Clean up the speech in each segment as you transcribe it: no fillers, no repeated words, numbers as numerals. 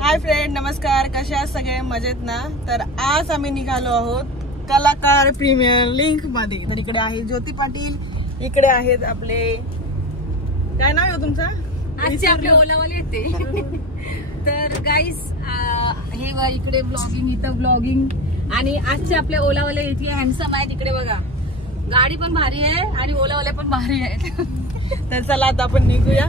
Hi friend, नमस्कार. कसे आहात सगळे? मजेत ना? तर आज आम्ही निघालो आहोत कलाकार प्रीमियर लिंक मध्ये. तर इकडे आहे ज्योती पाटील, इकडे आहेत आपले, काय नाव आहे तुमचं? आजचे आपले ओलावाले येते. तर गाईस हे इकडे ब्लॉगिंग, इथं ब्लॉगिंग आणि आजचे आपले ओलावाले इथे हँडसम आहेत. इकडे बघा, गाडी पण भारी आहे आणि ओलावाले पण भारी आहेत. तर चला आता आपण निघूया.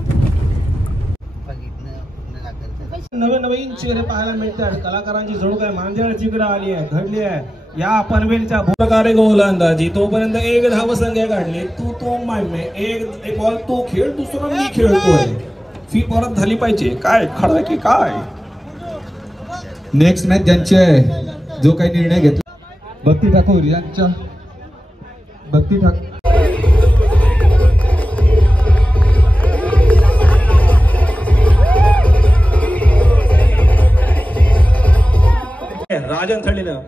नवीन चेहरे पाहायला मिळतात. कलाकारांची जोड काय मांजर जिकडे आली आहे, घडली आहे. या पनवेलच्या प्रकारे गोलंदाजी तोपर्यंत एक धावसंख्या काढली. तू मायने एक बॉल तो खेळ, दुसरा मी खेळतोय. फी परत झाली पाहिजे. काय खरं की काय? नेक्स्ट मॅच ज्यांचे जो काही निर्णय घेतला भक्ती ठाकूर यांच्या राजन थळीनं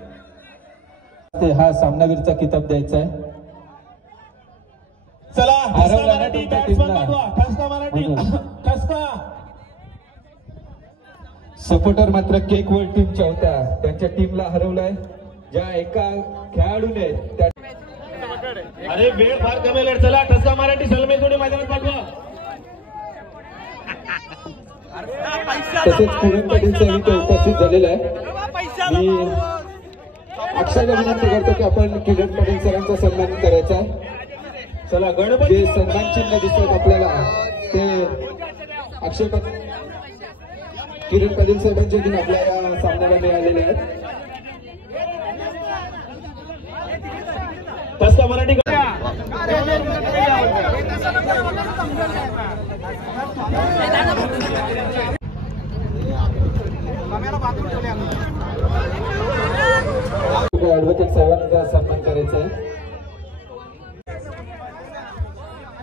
हा सामनावीरचा किताब द्यायचा आहे. चला मराठी सपोर्टर मात्र केक वर्ल्ड टीमच्या होत्या, त्यांच्या टीमला हरवलाय. ज्या एका खेळाडूने अरे वेळ फार कमी आहे. चला ठसका मराठी सलमे जोडी मैदानात पाठवा. तसेच किरण पाटील सर इथे उपस्थित झालेला आहे. मी अक्षयला विनंती करतो की आपण किरण पाटील सरांचा सन्मान करायचा आहे. चला गणपती जे सन्मान चिन्ह दिसत आपल्याला ते अक्षय किरण पाटील साहेबांचे दिन आपल्या या सामन्याला मिळालेले आहेत. ठसका मराठी ऍडव्होकेट साहेबांचा सन्मान करायचा आहे.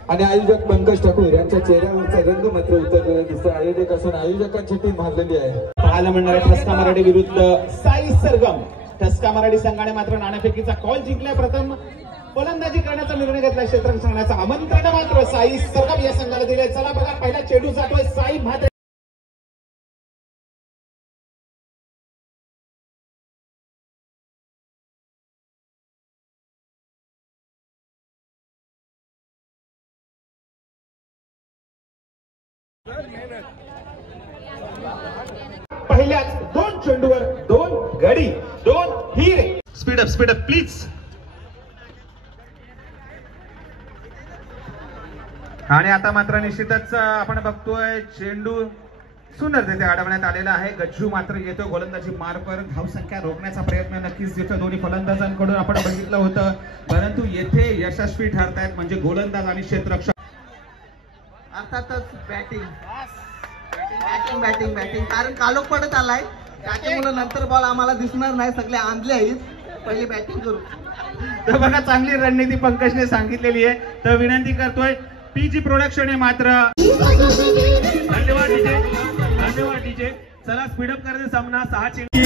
आणि आयोजक पंकज ठाकूर यांच्या चेहऱ्यावरचा रंग मात्र उतरलेला दिसतो. आयोजक असून आयोजकांची टीम हरलेली आहे. पाहायला मिळणाऱ्या ठसका मराठी विरुद्ध साई सरगम. ठसका मराठी संघाने मात्र नाणेफेकीचा कॉल जिंकलाय. प्रथम फलंदाजी करण्याचा निर्णय घेतला. क्षेत्ररक्षण संघाचं आमंत्रण मात्र साई सरगम या संघाला दिलंय. चला बघा, पहिला चेंडू जातोय साई म्हात्रे. पहिल्याच 2 चेंडूवर 2 गडी, 2 हिरे. Speed up please. आणि आता मात्र निश्चितच आपण बघतोय चेंडू सुंदर तिथे अडवण्यात आलेला आहे. गज्जू मात्र येतो गोलंदाजी मार्कवर. धावसंख्या रोखण्याचा प्रयत्न नक्कीच येतो दोन्ही फलंदाजांकडून आपण बघितलं होतं, परंतु येथे यशस्वी ठरतायत म्हणजे गोलंदाज आणि क्षेत्ररक्षक. अर्थातच बॅटिंग कारण कालोख पडत आलाय. त्याच्यामुळे नंतर बॉल आम्हाला दिसणार नाही. सगळे आंधले आहेत. पहिली बॅटिंग करू. तर बघा, चांगली रणनीती पंकजने सांगितलेली आहे. तर विनंती करतोय पीजी प्रोडक्शन हे मात्र. धन्यवाद डीजे. चला स्पीडअप करायचा सामना. 6 चेंडू.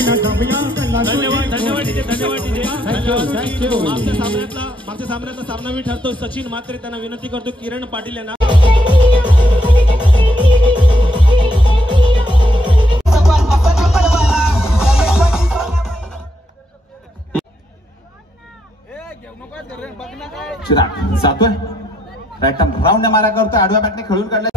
धन्यवाद डीजे. मागच्या सामन्यातला सामना मी ठरतो. सचिन मात्रे त्यांना विनंती करतो किरण पाटील यांना. चिराग जातोय राईट राऊंड मारा करतोय. आडव्या बॅटने खेळून काढलाय.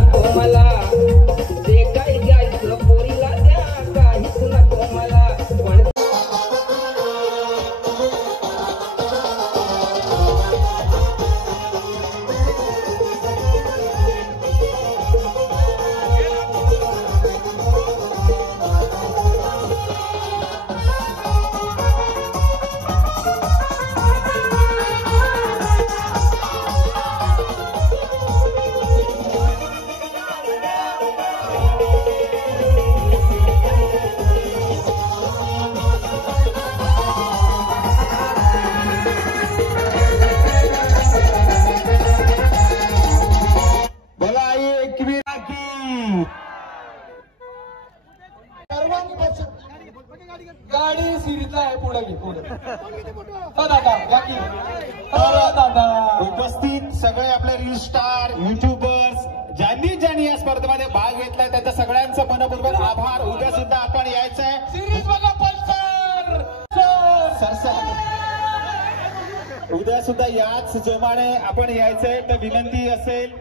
गाडी सिरीजला आहे. पुढे उपस्थित सगळे आपले रील स्टार, युट्यूबर्स, ज्यांनी या स्पर्धेमध्ये भाग घेतलाय त्यांच्या सगळ्यांचं मनपूर्वक आभार. उद्या सुद्धा आपण यायचंय. सिरीज बघा पल्सर उद्या सुद्धा याच जोमाने आपण यायचंय. तर विनंती असेल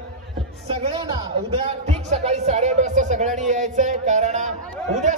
सगळ्यांना उद्या ठीक सकाळी 8:30 वाजता सगळ्यांनी यायचंय, कारण उद्या